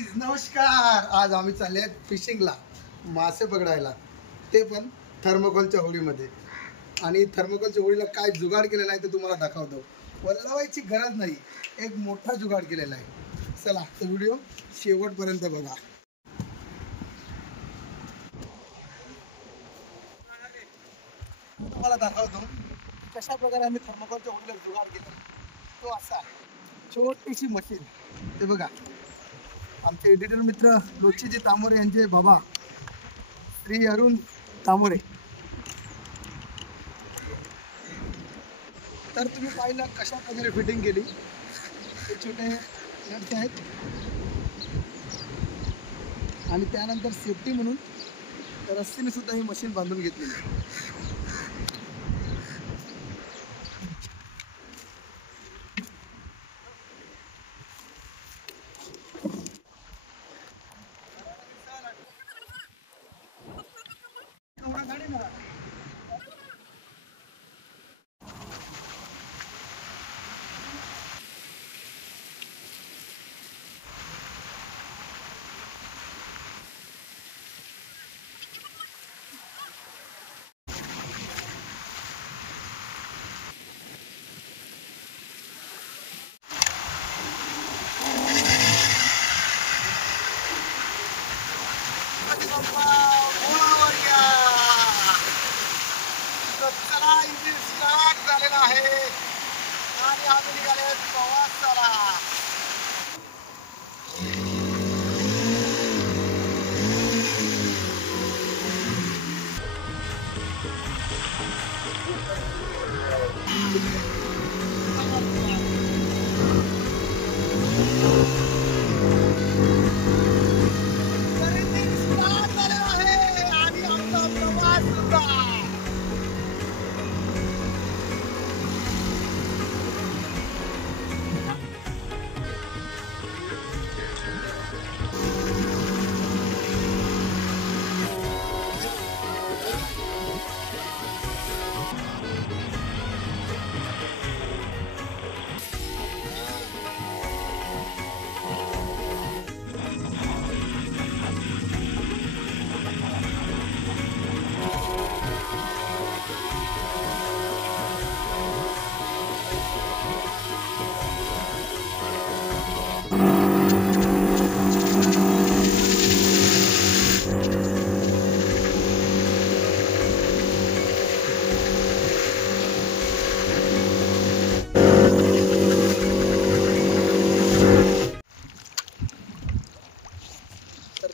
Guys नमस्कार. आज आम्ही चालले आहेत फिशिंगला, मासे पकडायला, ते पण थर्मोकोलच्या होडीमध्ये. आणि थर्मोकोलच्या होडीला काय जुगाड केलेला आहे ते तुम्हाला दाखवतो. वल्लवायची गरज नाही, एक मोठा जुगाड केलेला आहे. चला तो व्हिडिओ शेवटपर्यंत बघा. तुम्हाला दाखवतो कशा प्रकारे आम्ही थर्मोकोलच्या होडीला जुगाड केला. तो असा आहे, छोटीशी मशीन. ते बघा, आमचे एडिटर मित्र लोचीजी तामोरे यांचे बाबा श्री अरुण तामोरे. तर तुम्ही पाहिलं कशा प्रकारे फिटिंग केली. ते छोटे नट्स आहेत आणि त्यानंतर सेफ्टी म्हणून रस्सीने सुद्धा ही मशीन बांधून घेतलेली आहे. चला इंजिन स्टार्ट झालेला आहे आणि आम्ही निघाले प्रवासाला.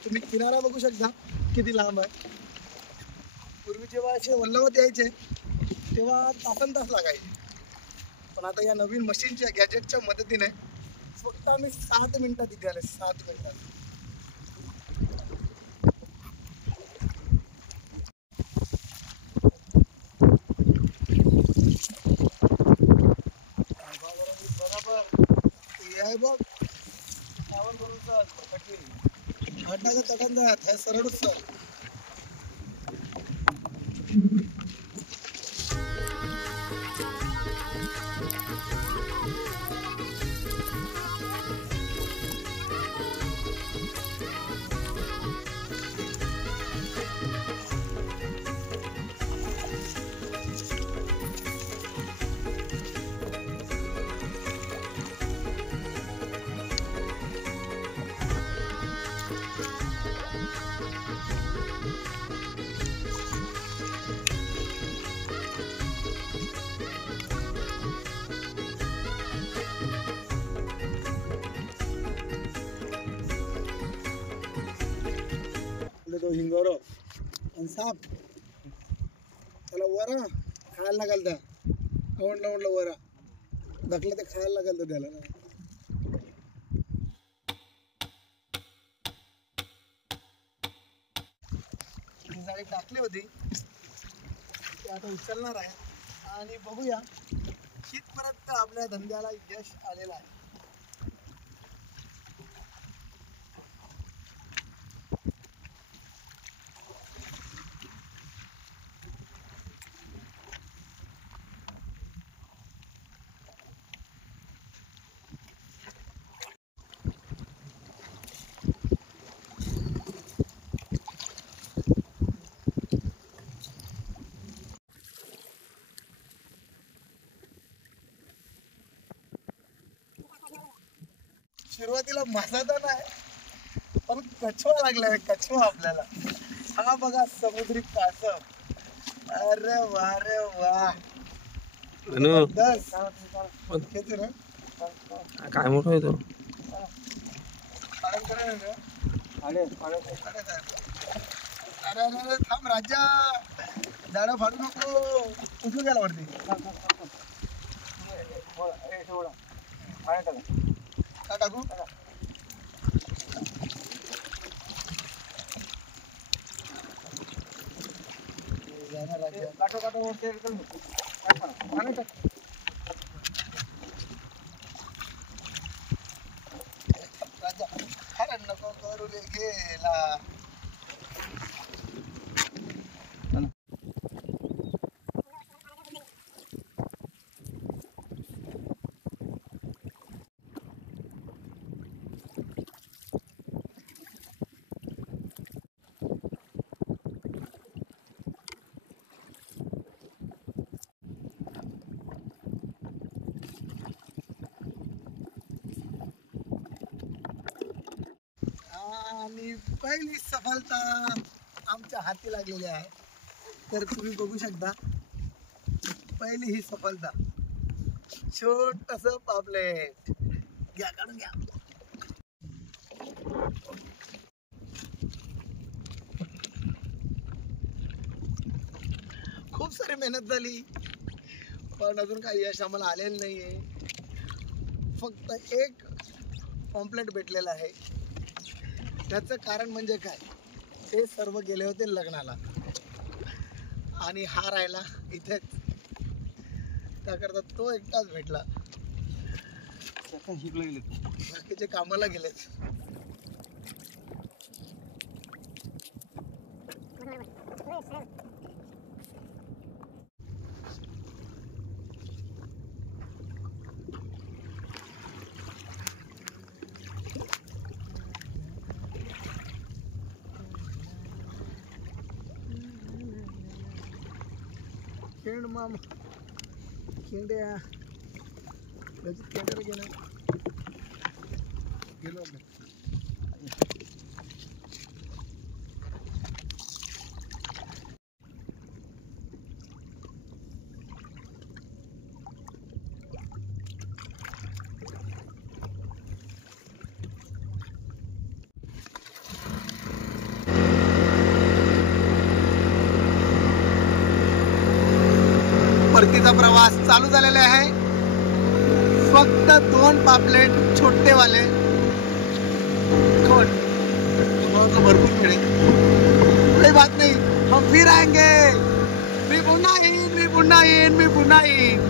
तुम्ही किनारा बघू शकता किती लांब आहे. पूर्वी जेव्हा असे वल्लवत यायचे तेव्हा तासनतास लागायचे, पण आता या नवीन मशीनच्या गॅजेटच्या मदतीने फक्त आम्ही 7 मिनिटात इथे आले. 7 मिनिटात. बरोबर हे आहे बघ, करून सर कठीण घटनाचा तटंदात हे सरळ सर. तो हिंगोरो आणि साप त्याला वरा खायला लागलता. आवडलं वरा दाखलं ते खायला लागलं त्याला. जाळी टाकली होती ते आता उचलणार आहे आणि बघूया कितपर्यंत आपल्या धंद्याला यश आलेलं आहे. सुरुवातीला मासा तर नाही पण कछवा लागलाय, कछवा आपल्याला. हा बघा समुद्री कासव. अरे वा रे वा. काय मोठा आहे तो. अरे अरे थांब राजा, दाडा फाडू नको. उचलून गेला वरती. काय टाकू? राजा अरे नको करू रे गेला. आणि पहिली सफलता आमच्या हाती लागलेली आहे. तर तुम्ही बघू शकता पहिली ही सफलता. छोटस पापलेट. घ्या काढून घ्या. खूप सारी मेहनत झाली पण अजून काही यश आम्हाला आलेलं नाहीये. फक्त एक पॉम्पलेट भेटलेलं आहे. त्याचं कारण म्हणजे काय, ते सर्व गेले होते लग्नाला आणि हा राहिला इथेच. त्याकरता तो एकटाच भेटला. बाकीचे कामाला गेलेत. खेळ मामा खेंड्या खेंड्याला गेला गेलो. परतीचा प्रवास चालू झालेला आहे. फक्त 2 पापलेट छोटेवाले भरपूर मिळेल. कोई बात नहीं, हम फिर आएंगे. मी पुन्हा येईन.